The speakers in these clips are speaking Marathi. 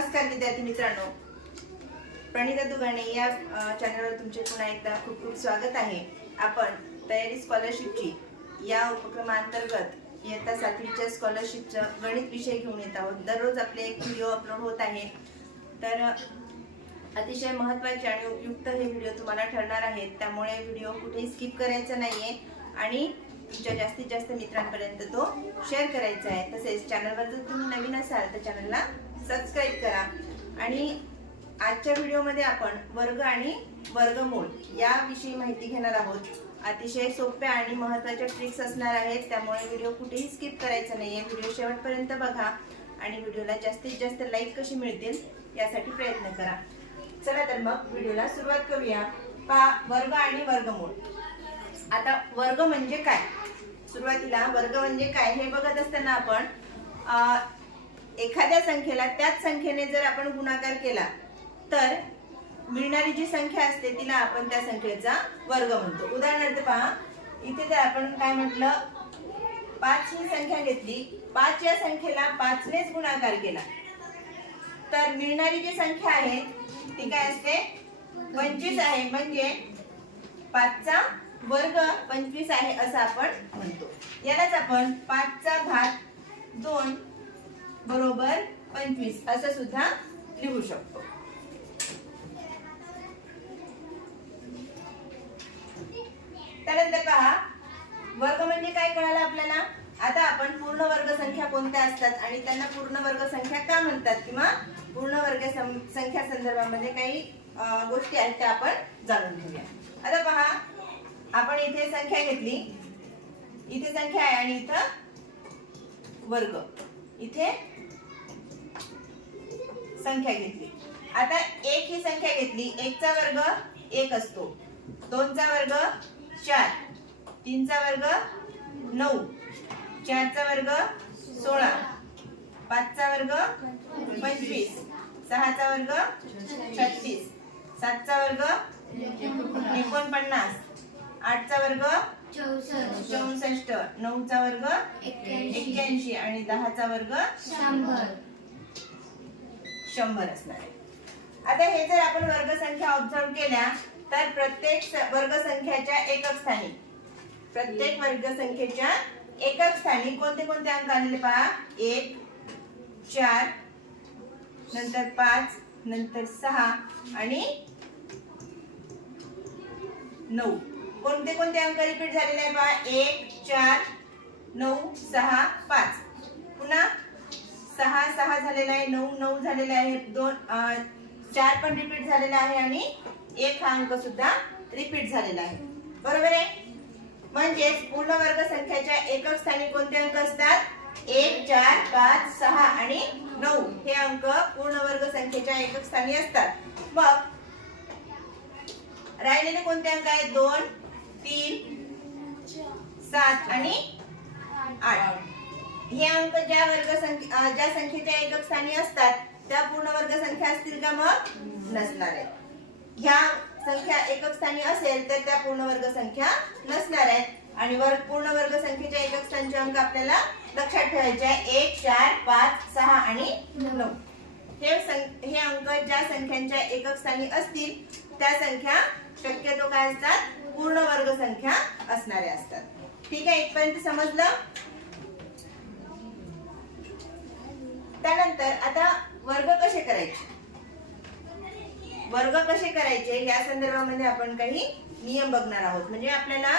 नमस्कार विद्यार्थी मित्रांनो, प्रणिता दुगाणे या चॅनलवर तुमचे पुन्हा एकदा खूप खूप स्वागत आहे। आपण तयारी स्कॉलरशिपची या उपक्रमांतर्गत इयत्ता 7वीच्या स्कॉलरशिपचं गणित विषय घेऊन येत आहोत। दररोज आपले एक व्हिडिओ अपलोड होत आहे, तर अतिशय महत्त्वाचे आणि उपयुक्त हे व्हिडिओ तुम्हाला ठरणार आहेत। त्यामुळे व्हिडिओ कुठेही स्किप करायचा नाहीये आणि तुमच्या जास्तीत जास्त मित्रांपर्यंत तो शेअर करायचा आहे। तसेच चॅनलवर जर तुम्ही नवीन असाल तर चॅनलला सबस्क्राइब करा। आणि आजच्या व्हिडिओमध्ये आपण वर्ग आणि वर्गमूळ याविषयी माहिती घेणार आहोत। अतिशय सोप्या आणि महत्त्वाच्या ट्रिक्स असणार आहेत, त्यामुळे व्हिडिओ कुठेही स्किप करायचा नाहीये। व्हिडिओ शेवटपर्यंत बघा आणि व्हिडिओला जास्तीत जास्त लाईक कशी मिळतील यासाठी प्रयत्न करा। चला तर मग व्हिडिओला सुरुवात करूया। पहा, वर्ग आणि वर्गमूळ। आता वर्ग म्हणजे काय, सुरुवातीला वर्ग म्हणजे काय हे बघत असताना आपण एखाद्या संख्येला त्याच संख्येने जर आपण गुणाकार केला तर मिळणारी जी संख्या असते तिला आपण त्या संख्येचा वर्ग म्हणतो। उदाहरणार्थ पहा, इथे जर आपण काय म्हटलं, 5 ही संख्या घेतली, 5 या संख्येला 5 नेच गुणाकार केला तर मिळणारी जी संख्या आहे ती काय असते, 25 आहे। म्हणजे 5 चा वर्ग 25 आहे असं आपण म्हणतो। यालाच आपण 5 चा घात 2 बरोबर 25 असं सुद्धा लिहू शकतो। त्यानंतर पहा, वर्ग म्हणजे काय कळालं आपल्याला। आता आपण पूर्ण वर्ग संख्या कोणत्या असतात आणि त्यांना पूर्ण वर्ग संख्या का म्हणतात किंवा पूर्ण वर्ग संख्या संदर्भामध्ये काही गोष्टी आहेत त्या आपण जाणून घेऊया। आता पहा, आपण इथे संख्या घेतली, इथे संख्या आहे आणि इथं वर्ग, इथे संख्या घेतली। आता 1 ही संख्या घेतली, 1 चा वर्ग 1 असतो, 2 चा वर्ग 4, 3 चा वर्ग 9, 4 चा वर्ग 16, 5 चा वर्ग 25, 6 चा वर्ग 36, 7 चा वर्ग 49, 8 चा वर्ग 64, 9 चा वर्ग 81 आणि 10 चा वर्ग 100 असणार आहे। आता हे जर आपण वर्ग संख्या ऑब्झर्व केल्या तर प्रत्येक वर्ग संख्याच्या एकक स्थानी, प्रत्येक वर्ग संख्येच्या एकक स्थानी कोणते कोणते अंक आलेले पहा, 1, 4, नंतर 5, नंतर 6 आणि 9। कोणते कोणते अंक रिपीट झालेले आहे पहा, 1, 4, 9, 6, 5। पुन्हा 6 6 झालेला आहे, 9 9 झालेला आहे, 2 4 पण रिपीट झालेला आहे आणि 1 हा अंक सुद्धा रिपीट झालेला आहे। बरोबर आहे। म्हणजे पूर्ण वर्ग संख्याच्या एकक स्थानी कोणते अंक असतात, 1, 4, 5, 6 आणि 9 हे अंक पूर्ण वर्ग संख्येच्या एकक स्थानी असतात। मग राहिलेले कोणते अंक आहेत, 2, 3, 7 आणि 8। हे अंक ज्या संख्येच्या एकक स्थानी असतात त्या पूर्ण वर्ग संख्या असतील का, मग नसणार आहेत। ह्या संख्या एकक स्थानी असेल तर त्या पूर्ण वर्ग संख्या नसणार आहेत। आणि पूर्ण वर्ग संख्येच्या एकक स्थानचे अंक आपल्याला लक्षात ठेवायचे आहे, 1, 4, 5, 6 आणि 9। हे अंक ज्या संख्यांच्या एकक स्थानी असतील त्या संख्या शक्यतो काय असतात, पूर्ण वर्ग संख्या असणाऱ्या असतात। ठीक आहे, इथपर्यंत समजलं। त्यानंतर आता वर्ग कसे करायचे, वर्ग कसे करायचे या संदर्भामध्ये आपण काही नियम बघणार आहोत। म्हणजे आपल्याला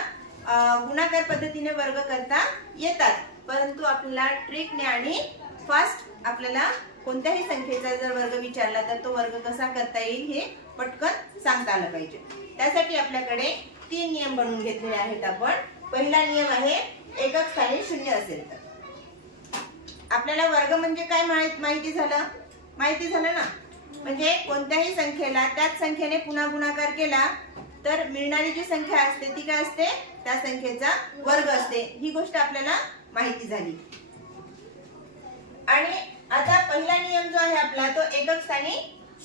गुणाकार पद्धतीने वर्ग करता येतात, परंतु आपल्याला ट्रिकने आणि फास्ट आपल्याला कोणत्याही संख्येचा जर वर्ग विचारला तर तो वर्ग कसा करता येईल हे पटकन सांगता आलं पाहिजे। त्यासाठी आपल्याकडे 3 नियम बनवून घेतलेले आहेत आपण। पहिला नियम आहे, एकक स्थानी 0 असेल तर। आपल्याला वर्ग म्हणजे काय माहिती झालं ना। म्हणजे कोणत्याही संख्येला त्याच संख्येने पुन्हा गुणाकार केला तर मिळणारी जी संख्या असते ती काय असते, त्या संख्येचा वर्ग असते। ही गोष्ट आपल्याला माहिती झाली। आणि आता पहिला नियम जो आहे आपला तो एकक स्थानी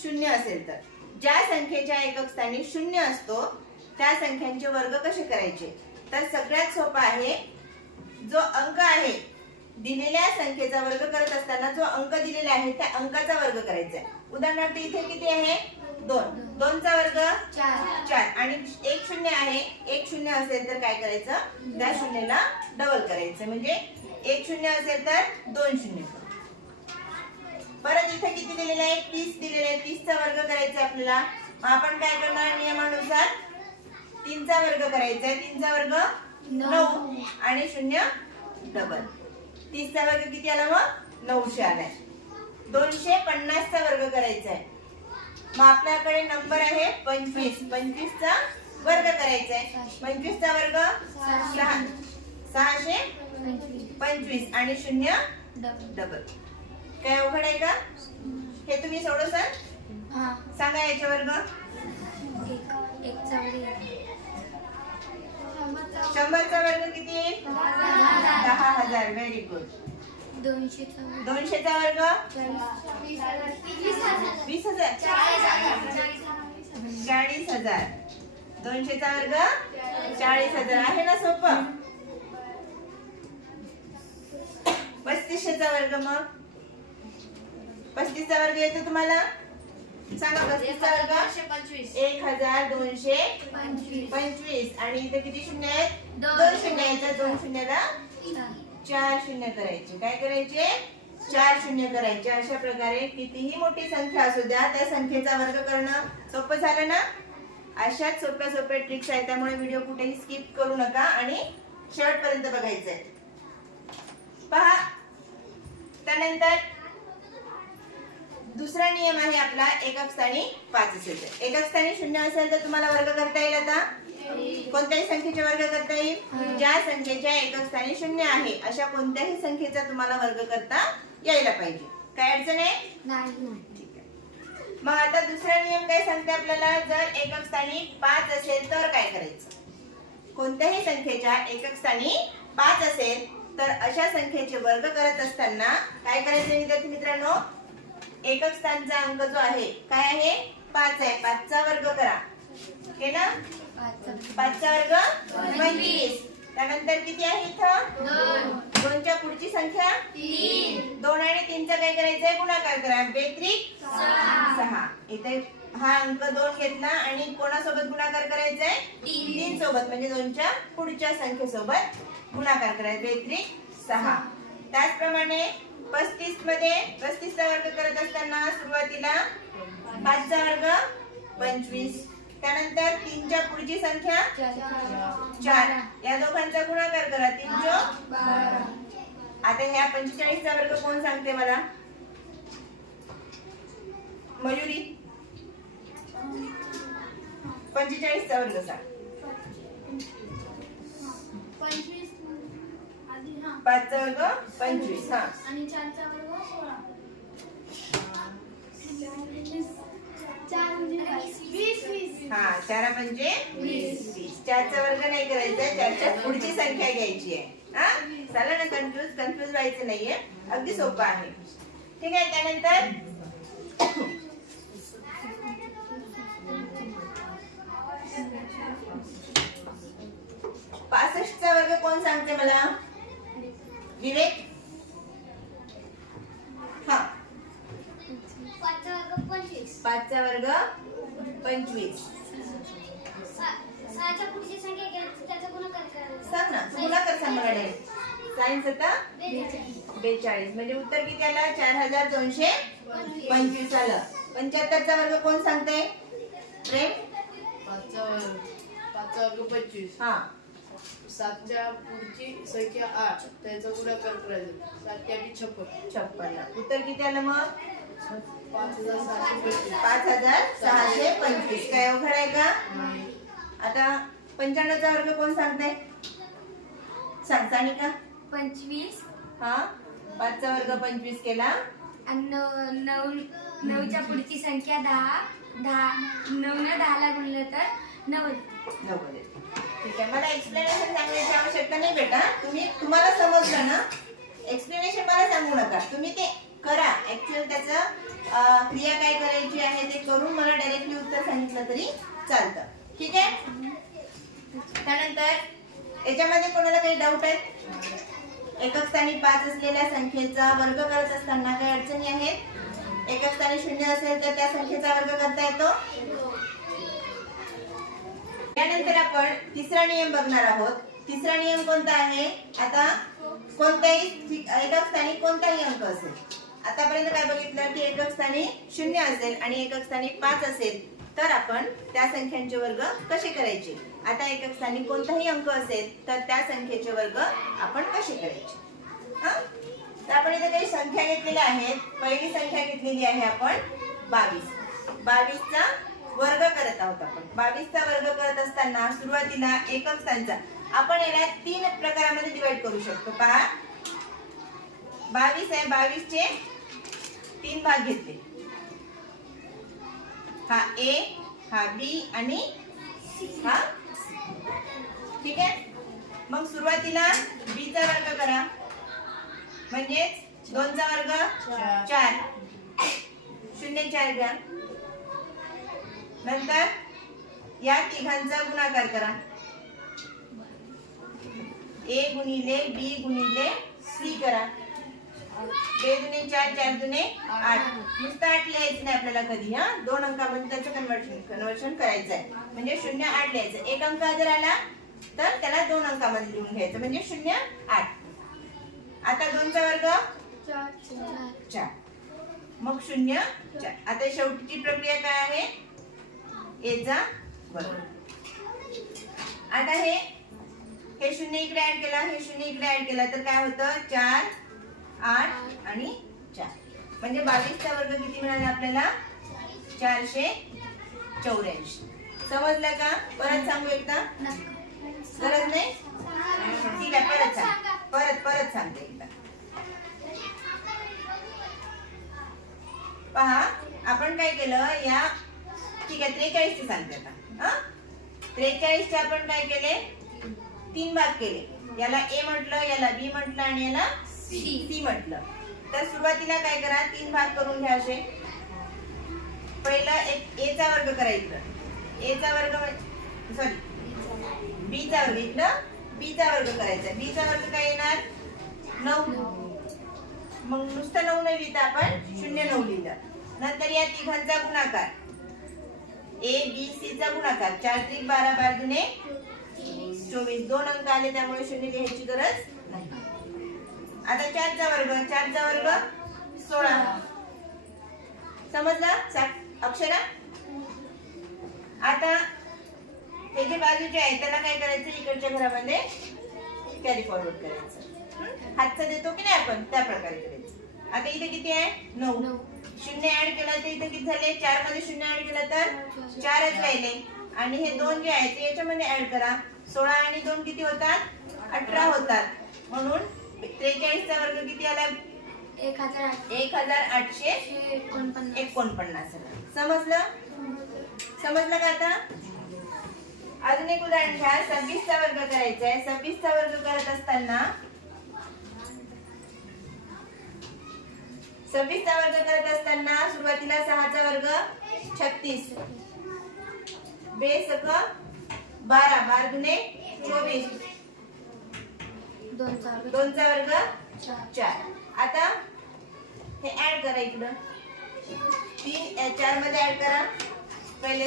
0 असेल तर। ज्या संख्येच्या एकक स्थानी 0 असतो त्या संख्यांचे वर्ग कसे करायचे, तर सगळ्यात सोपा आहे, जो अंक आहे दिलेल्या संख्येचा वर्ग करत असताना जो अंक दिलेला आहे त्या अंकाचा वर्ग करायचा आहे. उदाहरणार्थ इथे किती आहे 2. 2 चा वर्ग 4 आणि एक शून्य आहे. एक शून्य असेल तर काय करायचं, त्या शून्याला डबल करायचं. म्हणजे एक शून्य असेल तर 2 शून्य. परत इथे किती दिलेले आहे 30 दिलेले आहे. 30 चा वर्ग करायचा आपल्याला. मग आपण काय करणार नियमानुसार 3 चा वर्ग करायचा आहे. 3 चा वर्ग 9 आणि शून्य डबल. 30 चा वर्ग किती आला मग 900 आलाय. 250 चा वर्ग करायचा आहे. मग आपल्याकडे नंबर आहे 25. 25 चा वर्ग करायचा आहे. 25 चा वर्ग 625 आणि शून्य डबल. काय अवघड आहे का हे, तुम्ही सोडवसाल. सांगा याच्या वर्ग. 100 चा वर्ग किती आहे 10,000. Very good. 200 चा वर्ग 20,000 40,000. 200 चा वर्ग 40,000 आहे ना सोपं. 3500 चा वर्ग. मग 35 चा वर्ग येतो तुम्हाला. सांगा 35 चा वर्ग 1225 आणि इथे किती शून्य आहेत 2 शून्य आहेत. 2 शून्याला 4 शून्य करायचे. काय करायचे 4 शून्य करायचे. अशा प्रकारे कितीही मोठी संख्या असू द्या त्या संख्येचा वर्ग करणं सोपं झालं ना. अशाच सोप्या सोप्या ट्रिक्स आहेत. त्यामुळे व्हिडिओ कुठेही स्किप करू नका आणि शेवटपर्यंत बघायचंय. पहा त्यानंतर दुसरा नियम आहे आपला एकक स्थानी 5 असेल तर. एकक स्थानी 0 असेल तर तुम्हाला वर्ग करता येईल. आता कोणत्याही संख्येचे वर्ग करता येईल. ज्या संख्येच्या एकक स्थानी 0 आहे अशा कोणत्याही संख्येचा तुम्हाला वर्ग करता यायला पाहिजे. काय अडचण आहे ठीक आहे. मग आता दुसरा नियम काय सांगते आपल्याला, जर एकक स्थानी 5 असेल तर काय करायचं. कोणत्याही संख्येच्या एकक स्थानी 5 असेल तर अशा संख्येचे वर्ग करत असताना काय करायचे विद्यार्थी मित्रांनो, एकक स्थानचा अंक जो आहे काय आहे 5 आहे. 5 चा वर्ग करा. केला 5 चा वर्ग 25. त्यानंतर किती आहे इथं 2 च्या पुढची संख्या 3. 2 आणि 3 चा काय करायचंय गुणाकार करा. बेत्रिक 6. इथे हा अंक 2 घेतला आणि कोणासोबत गुणाकार करायचाय 3 सोबत. म्हणजे 2 च्या पुढच्या संख्येसोबत गुणाकार करायचा. बेत्रिक 6. त्याचप्रमाणे 35 मध्ये 35 चा वर्ग करत असताना सुरुवातीला 5 चा वर्ग 25. त्यानंतर 3 च्या पुढची संख्या 4. या दोघांचा गुणाकार करा. 3 चोक 12. आता ह्या 45 चा वर्ग कोण सांगते मला, मयुरी. 45 चा वर्ग सांग. 5 चा वर्ग 25. हा आणि 4 चा वर्ग 16. 4 म्हणजे 20. हा 4 म्हणजे 20. 4 चा वर्ग नाही करायचा. 4 च्या पुढची संख्या घ्यायची आहे. हा चला ना, कन्फ्यूज व्हायचं नाहीये. अगदी सोपं आहे. ठीक आहे. त्यानंतर 65 चा वर्ग कोण सांगते मला, विवेक. हा 5 चा वर्ग 25. 5 चा वर्ग 25. 6 च्या पुढची संख्या घ्यायची, त्याचा गुणाकार करायचा. सांग ना, तू गुणाकार सांग मला डायरेक्ट. सायन्स आता 42. म्हणजे उत्तर किती आलं 4225 आलं. 75 चा वर्ग कोण सांगते प्रेम. 5 चा वर्ग 25. हा 7 च्या पुढची संख्या 8, त्याचा गुणाकार करायचा. 7 च्या 56. 56. उत्तर किती आलं मग 5625. 5625. काय अवघड आहे का. आता 95 चा वर्ग कोण सांगते, सांग सानिका. 25. हा 5 चा वर्ग 25 केला. आणि 9 च्या पुढची संख्या 10. 9 ने 10 ला गुणलं तर 90. ठीक आहे. मला एक्सप्लेनेशन सांगण्याची आवश्यकता नाही बेटा. तुम्हाला समजलं ना. एक्सप्लेनेशन मला सांगू नका. तुम्ही ते करा. ऍक्च्युअल त्याचं क्रिया काय करायची आहे ते करून मला डायरेक्टली उत्तर सांगितलं तरी चालतं. ठीक आहे. त्यानंतर याच्यामध्ये कोणाला काही डाऊट आहे एकक स्थानी 5 असलेल्या संख्येचा वर्ग करत असताना काही अडचणी आहेत? एकक स्थानी 0 असेल तर त्या संख्येचा वर्ग करता येतो. यानंतर आपण तिसरा नियम बघणार आहोत. तिसरा नियम कोणता आहे? आता कोणत्याही एकक स्थानी कोणताही अंक असेल. आतापर्यंत काय बघितलं की एकक स्थानी 0 असेल आणि एकक स्थानी 5 असेल तर आपण त्या संख्यांचे वर्ग कसे करायचे. आता एकक स्थानी कोणताही अंक असेल तर त्या संख्येचे वर्ग आपण कसे करायचे. तर आपण इथे काही संख्या घेतलेल्या आहेत. पहिली संख्या घेतलेली आहे आपण 22. 22 चा वर्ग करत आहोत आपण. 22 चा वर्ग करत असताना सुरुवातीला एकक स्थानचा आपण याला 3 प्रकारामध्ये डिवाइड करू शकतो. पहा 22 आहे. 22 चे 3 भाग घेतले. हा ए, हा बी आणि हा ठीक आहे. मग सुरुवातीला बी चा वर्ग करा म्हणजेच 2 चा वर्ग 4 0 4 घ्या. नंतर या तिघांचा गुणाकार करा. ए गुणिले बी गुणिले सी करा. 2 दुने 4 4 दुने 8. नुसतं 8 लिहायचं नाही आपल्याला कधी. 2 अंकामध्ये त्याचं कन्वर्शन करायचं आहे म्हणजे 0 8 लिहायचं. एक अंक जर आला तर त्याला 2 अंकामध्ये लिहून घ्यायचं म्हणजे 0 8. आता 2 चा वर्ग 4 मग 0 4. आता शेवटची प्रक्रिया काय आहे? ए चा वर्ग. आता हे 0 इकडे ऍड केला, हे 0 इकडे ऍड केला तर काय होतं? 4 8 आणि 4 म्हणजे 22 चा वर्ग किती मिळाला आपल्याला? 484. समजलं का? परत सांगू एकदा? गरज नाही? ठीक आहे परत सांग. परत सांगते एकदा. पहा आपण काय केलं या ठीक आहे 43 चे सांगते आता. 43 चे आपण काय केले? 3 भाग केले. याला ए म्हटलं, याला बी म्हटलं आणि याला सी म्हटलं. तर सुरुवातीला काय करा? 3 भाग करून घ्या असे. पहिलं एक ए चा वर्ग करायचा. ए चा वर्ग सॉरी बी चा वर्ग इकडं बी चा वर्ग करायचा. बी चा वर्ग काय येणार? 9. मग नुसतं 9 नाही लिहिता आपण 0 9 लिहिलं. नंतर या तिघांचा गुणाकार ए बी सी चा गुणाकार 4 3 12 12 दुने 24. 2 अंक आले त्यामुळे 0 लिहायची गरज नाही. आता 4 चा वर्ग 16. समजलं अक्षरा? आता हे जे बाजूचे आहे त्याला काय करायचं? इकडच्या घरामध्ये कॅरी फॉरवर्ड करायचं. हातचं देतो की नाही आपण त्या प्रकारे करायचं. आता इथे किती आहे? 9. 0 ऍड केला तर इथे किती झाले? 4 मध्ये 0 ऍड केला तर 4च राहिले. आणि हे 2 जे आहे ते याच्यामध्ये ऍड करा. 16 आणि 2 किती होतात? 18 होतात. म्हणून 43 चा वर्ग किती आला? 1849. समजलं का? आता अजून एक उदाहरण घ्या. 26 चा वर्ग करायचा आहे. 26 चा वर्ग करत असताना 26 चा वर्ग करत असताना सुरुवातीला 6 चा वर्ग 36 बेस 12 12 दुने 24. 2 चा वर्ग 4. आता हे ऍड करा इकडं. 3 4 मध्ये ऍड करा. पहिले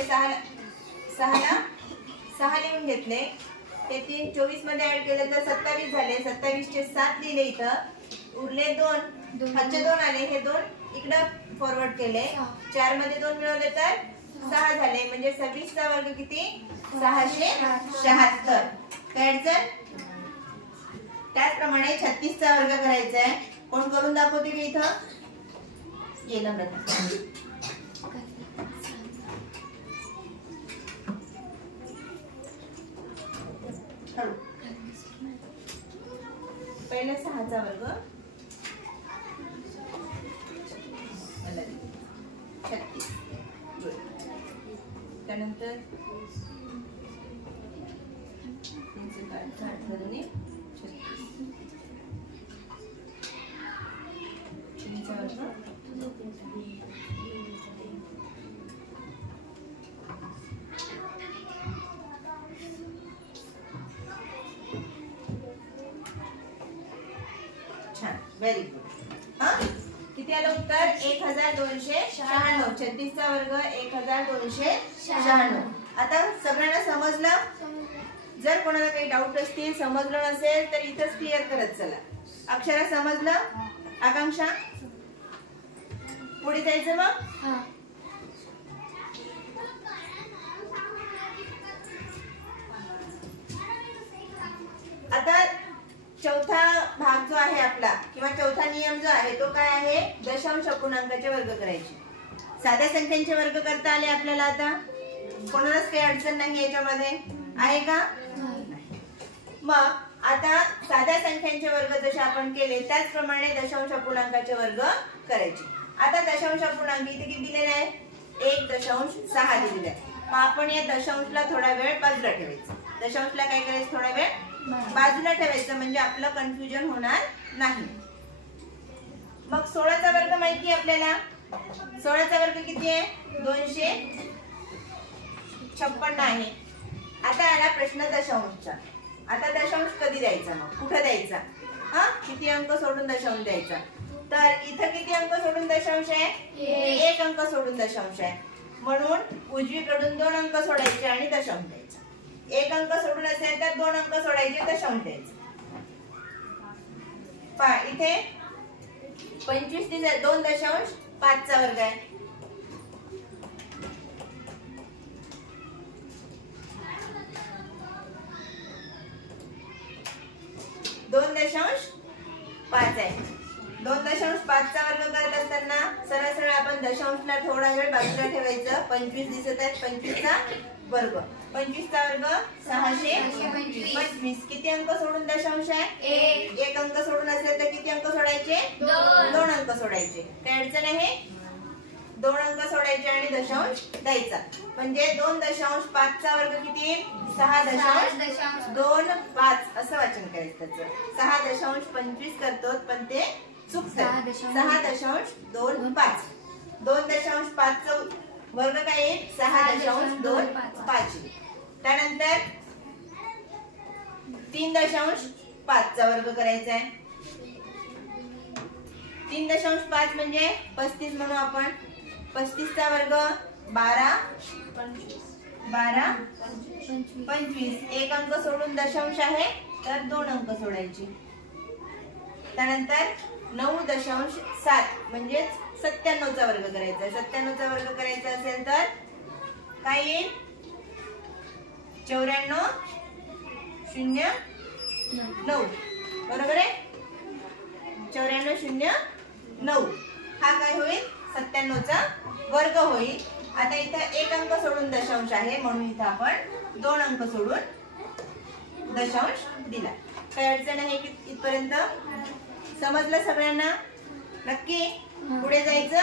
6 लिहून घेतले. ते 3 24 मध्ये ऍड केले तर 27 झाले. 27 चे 7 लिहिले इथं. उरले 2. खालचे 2 आले. हे 2 इकडं फॉरवर्ड केले. 4 मध्ये 2 मिळवले तर 6 झाले. म्हणजे 26 चा वर्ग किती? 676. काय अडचण? त्याचप्रमाणे 36 चा वर्ग करायचा आहे. कोण करून दाखवते की इथं? ये नम्रता. पहिले 6 चा वर्ग 36. त्यानंतर 3 36 व्हेरी गुड. हा किती आलं उत्तर? 1296. 36 चा वर्ग 1296. आता सगळ्यांना समजलं? जर कोणाला काही डाऊट असतील, समजलं नसेल तर इथंच क्लिअर करत चला. अक्षरा समजलं? आकांक्षा पुढे जायचं मग. हा. आता चौथा भाग जो आहे आपला किंवा चौथा नियम जो आहे तो काय आहे? दशांश अपूर्णांकाचे वर्ग करायचे. साध्या संख्यांचे वर्ग करता आले आपल्याला आता? कोणालाच काही अडचण नाही याच्यामध्ये आहे का? मग आता साध्या संख्यांचे वर्ग जसे आपण केले त्याचप्रमाणे दशांश अपूर्णांकाचे वर्ग करायचे. आता दशांश अपूर्णांक इथे किती दिलेले आहे? 1.6 दिलेले आहे. मग आपण या दशांशला थोडा वेळ बाजूला ठेवायचं. दशांशला काय करायचं? थोडा वेळ बाजूला ठेवायचं म्हणजे आपलं कन्फ्युजन होणार नाही. मग 16चा वर्ग माहिती आहे आपल्याला? 16चा वर्ग किती आहे? 256 आहे. आता आला प्रश्न दशांशचा. आता दशांश कधी द्यायचा? मग कुठं द्यायचा? हा किती अंक सोडून दशांश द्यायचा? तर इथं किती अंक सोडून दशांश आहे? 1 अंक सोडून दशांश आहे. म्हणून उजवीकडून 2 अंक सोडायचे आणि दशांश द्यायचा. 1 अंक सोडून असेल तर 2 अंक सोडायचे, दशांश द्यायचे. पहा इथे 25 दिले, 2.5 चा वर्ग आहे. 2.5 आहे. 2.5 चा वर्ग करत असताना सरळ सरळ आपण दशांशला थोडा वेळ बाजूला ठेवायचं. 25 दिसत आहेत, 25 चा वर्ग. 25 चा वर्ग 625. किती अंक सोडून दशांश आहे? 1 अंक सोडून असेल तर किती अंक सोडायचे? 2 अंक सोडायचे. काय अडचण आहे? 2 अंक सोडायचे आणि दशांश द्यायचा. म्हणजे 2.5 चा वर्ग किती? 6.25 असं वाचन करायचं त्याचं. 6.25 करतो पण ते चुकतं. 6.25. 2.5 चा वर्ग काय येईल? 6.25. त्यानंतर 3.5 चा वर्ग करायचा आहे. 3.5 म्हणजे 35 म्हणू आपण. 35 चा वर्ग 12 25. 1 अंक सोडून दशांश आहे तर 2 अंक सोडायचे. त्यानंतर 9.7 म्हणजे 97 चा वर्ग करायचा आहे. 97 चा वर्ग करायचा असेल तर काय येईल? 9409. बरोबर आहे? 9409 हा काय होईल? 97 चा वर्ग होईल. आता इथं 1 अंक सोडून दशांश आहे म्हणून इथं आपण 2 अंक सोडून दशांश दिला. काही अडचण आहे की इथपर्यंत? समजलं सगळ्यांना? नक्की पुढे जायचं.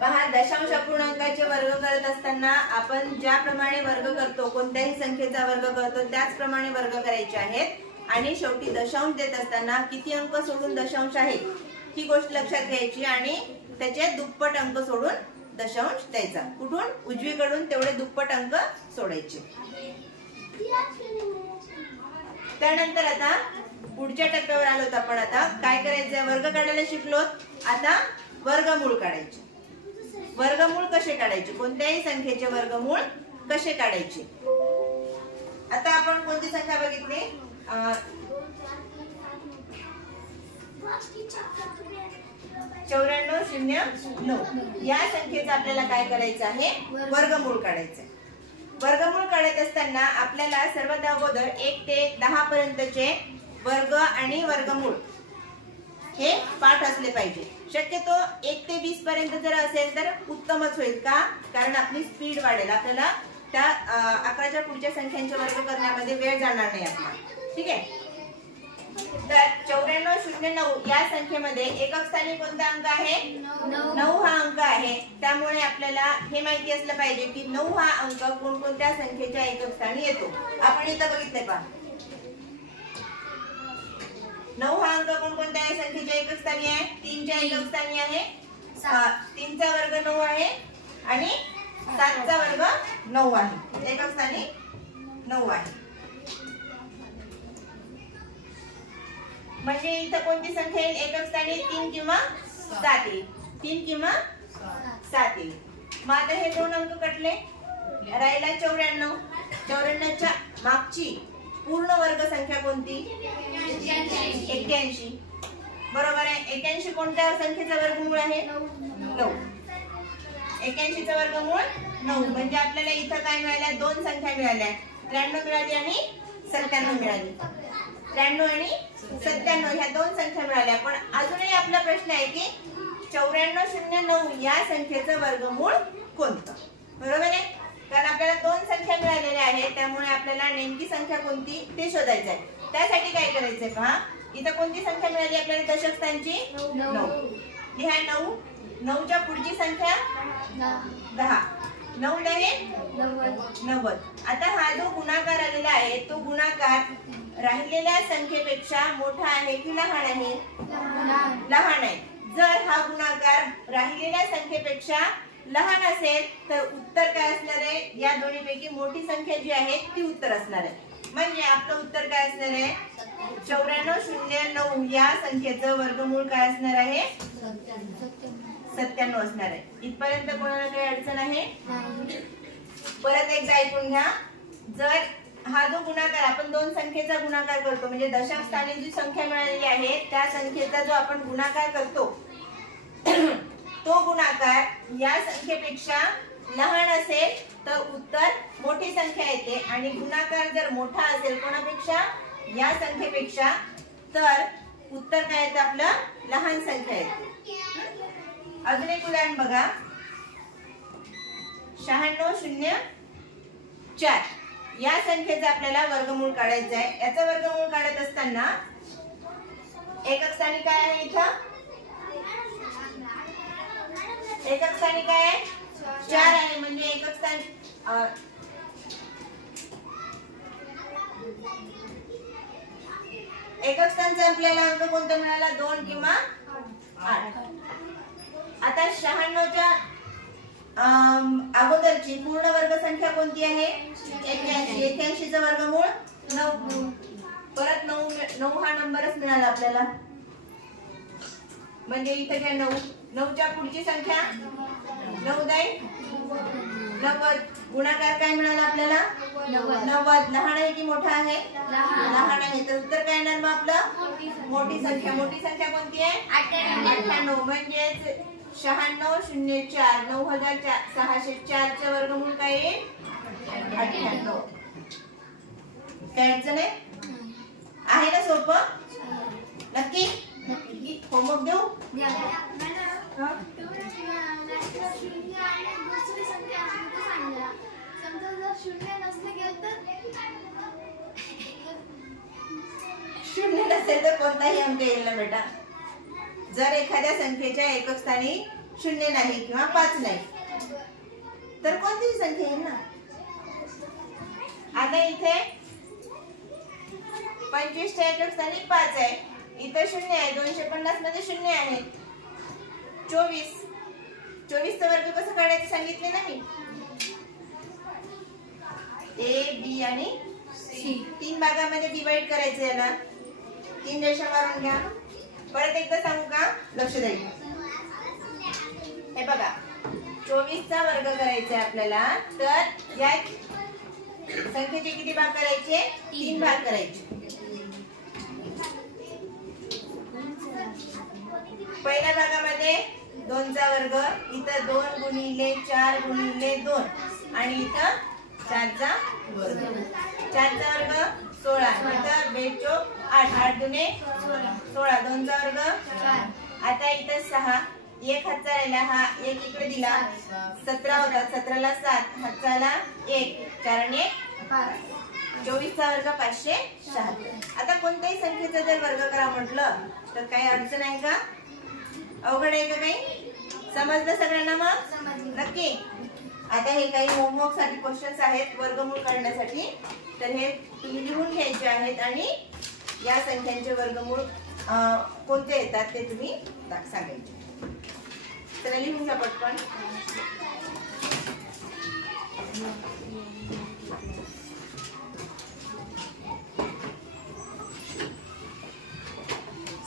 पहा दशांश अपूर्णांकाचे वर्ग करत असताना आपण ज्याप्रमाणे वर्ग करतो, कोणत्याही संख्येचा वर्ग करतो त्याचप्रमाणे वर्ग करायचे आहेत. आणि शेवटी दशांश देत असताना किती अंक सोडून दशांश आहे ही गोष्ट लक्षात घ्यायची आणि त्याचे दुप्पट अंक सोडून दशांश द्यायचा. कुठून? उजवीकडून तेवढे दुप्पट अंक सोडायचे. त्यानंतर आता पुढच्या टप्प्यावर आलोत आपण. आता काय करायचं? वर्ग काढायला शिकलो. आता वर्गमूळ काढायचे. वर्गमूळ कसे काढायचे? कोणत्याही संख्येचे वर्गमूळ कसे काढायचे? आता आपण कोणती संख्या बघितली? 9409 या संख्येचं आपल्याला काय करायचं आहे? वर्गमूळ काढायचं. वर्गमूळ काढत असताना आपल्याला सर्वात अगोदर 1 ते 10 पर्यंतचे वर्ग आणि वर्गमूळ हे पाठ असले पाहिजे. शक्यतो 1 ते 20 पर्यंत जर असेल तर उत्तमच होईल. का? कारण आपली स्पीड वाढेल. आपल्याला त्या 11च्या पुढच्या संख्यांचे वर्ग करण्यामध्ये वेळ जाणार नाही आपला. ठीक आहे? तर 9409 या संख्येमध्ये एकक स्थानी कोणता अंक आहे? 9 हा अंक आहे. त्यामुळे आपल्याला हे माहिती असलं पाहिजे की 9 हा अंक कोणकोणत्या संख्येच्या एकक स्थानी येतो. आपण इथं बघितलंय पहा. 9 हा अंक कोणकोणत्या संख्येच्या एकक स्थानी आहे? 3 च्या एकक स्थानी आहे. 3 चा वर्ग 9 आहे आणि 7चा वर्ग 9 आहे. एकक स्थानी 9 आहे. म्हणजे इथं कोणती संख्या येईल एकक स्थानी? 3 किंवा 7 येईल. 3 किंवा 7 येईल. मग आता हे दोन अंक कटले, राहिला 94. 94च्या मागची पूर्ण वर्ग संख्या कोणती? 81. बरोबर आहे. 81 कोणत्या संख्येचा वर्गमूळ आहे? 9. 81 चा वर्गमूळ 9. म्हणजे आपल्याला इथं काय मिळाल्या? दोन संख्या मिळाल्या. 93 मिळाली आणि 97 मिळाली. 93 आणि 97 ह्या दोन संख्या मिळाल्या. पण अजूनही आपला प्रश्न आहे की 9409 या संख्येचं वर्गमूळ कोणतं? बरोबर आहे. कारण आपल्याला दोन संख्या मिळालेल्या आहेत, त्यामुळे आपल्याला नेमकी संख्या कोणती ते शोधायचं आहे. त्यासाठी काय करायचंय पहा, इथं कोणती संख्या मिळाली आपल्याला? दशक स्थानची 9. लिहा 9. 9च्या पुढची संख्या 10. 9 10 90. आता हा जो गुणाकार आलेला आहे तो गुणाकार राहिलेल्या संख्येपेक्षा मोठा आहे की लहान आहे? लहान आहे. जर हा गुणाकार राहिलेल्या संख्येपेक्षा लहान असेल तर उत्तर काय असणार आहे? या दोन्हीपैकी मोठी संख्या जी आहे ती उत्तर असणार आहे. म्हणजे आपलं उत्तर काय असणार आहे? 9409 या संख्येचं वर्गमूळ काय असणार आहे? 97 असणार आहे. इथपर्यंत कोणाला काही अडचण आहे? परत एकदा ऐकून घ्या. जर हा जो गुणाकार आपण दोन संख्येचा गुणाकार करतो, म्हणजे दशक स्थानी जी संख्या मिळालेली आहे त्या संख्येचा जो आपण गुणाकार करतो तो गुणाकार या संख्येपेक्षा लहान असेल तर उत्तर मोठी संख्या येते, आणि गुणाकार जर मोठा असेल कोणापेक्षा? या संख्येपेक्षा, तर उत्तर काय येतं आपलं? लहान संख्या येते. अजून एक उदाहरण बघा. 9604 या संख्येचा आपल्याला वर्गमूळ काढायचा आहे. याचा वर्गमूळ काढत असताना एकक स्थानी काय आहे? इथं एकक स्थानी काय आहे? 4 आहे. म्हणजे एकक स्थानी एकक स्थानचा आपल्याला अंक कोणता मिळाला? 2 किंवा 8. आता 96च्या अगोदरची पूर्ण वर्ग संख्या कोणती आहे? 81. 81 चा वर्गमूळ 9. परत 9 हा नंबरच मिळाला आपल्याला. म्हणजे इथे काय 9. 9च्या पुढची संख्या 9 10 90. गुणाकार काय मिळाला आपल्याला? 90. लहान आहे की मोठा आहे? लहान आहे. तर उत्तर काय येणार मग आपलं? मोठी संख्या. मोठी संख्या कोणती आहे? 98. म्हणजे 9604 9604 चे वर्गमूळ काय येईल? 98. काय अडचण आहे ना? सोपं. नक्की होमवर्क देऊ? शून्य नसेल तर कोणताही अंक येईल ना बेटा. जर एखाद्या संख्येच्या एकक स्थानी 0 नाही किंवा 5 नाही तर कोणतीही संख्या येईल ना. आता इथे 25 च्या एकक स्थानी 5 आहे, इथे 0 आहे. 250 मध्ये 0 आहे. 24 चा वर्ग कसं काढायचं सांगितले ना मी. ए बी आणि सी 3 भागामध्ये डिवाइड करायचं याला. 3 रेषा मारून घ्या. परत एकदा सांगू का? लक्ष द्यायचं. हे बघा 24 चा वर्ग करायचा आहे आपल्याला, तर या संख्येचे किती भाग करायचे? 3 भाग करायचे. पहिल्या भागामध्ये 2 चा वर्ग, इथं 2 गुणिले 4 गुणिले 2 आणि इथं 4 चा वर्ग. 4 चा वर्ग 16, इथं 2 चोक 8, 8 दुने 16, 2 चा वर्ग 4. आता इथं 6, एक हातचा राहिला, हा एक इकडे दिला, 17 होता. 17 ला 7, हातचा आला 1, 4 आणि 1 5. 24 चा वर्ग 576. आता कोणत्याही संख्येचा जर वर्ग करा म्हटलं तर काही अडचण आहे का? अवघड आहे का काही? समजलं सगळ्यांना मग? नक्की. आता हे काही होमवर्क साठी क्वेश्चन्स आहेत वर्गमूळ काढण्यासाठी, तर हे तुम्ही लिहून घ्यायचे आहेत आणि या संख्यांचे वर्गमूळ कोणते येतात ते तुम्ही सांगायचे. तर लिहून घ्या पटकन.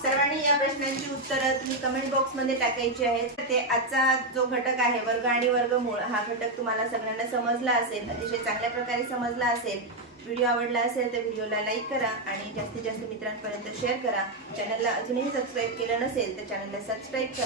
सर्वांनी या प्रश्नांची उत्तरं तुम्ही कमेंट बॉक्स मध्ये टाकायची आहेत. ते आजचा जो घटक आहे वर्ग आणि वर्गमूळ हा घटक तुम्हाला सगळ्यांना समजला असेल, अतिशय चांगल्या प्रकारे समजला असेल. व्हिडिओ आवडला असेल तर व्हिडिओला लाईक करा आणि जास्तीत जास्त मित्रांपर्यंत शेअर करा. चॅनलला अजूनही सबस्क्राईब केलं नसेल तर चॅनलला सबस्क्राईब करा.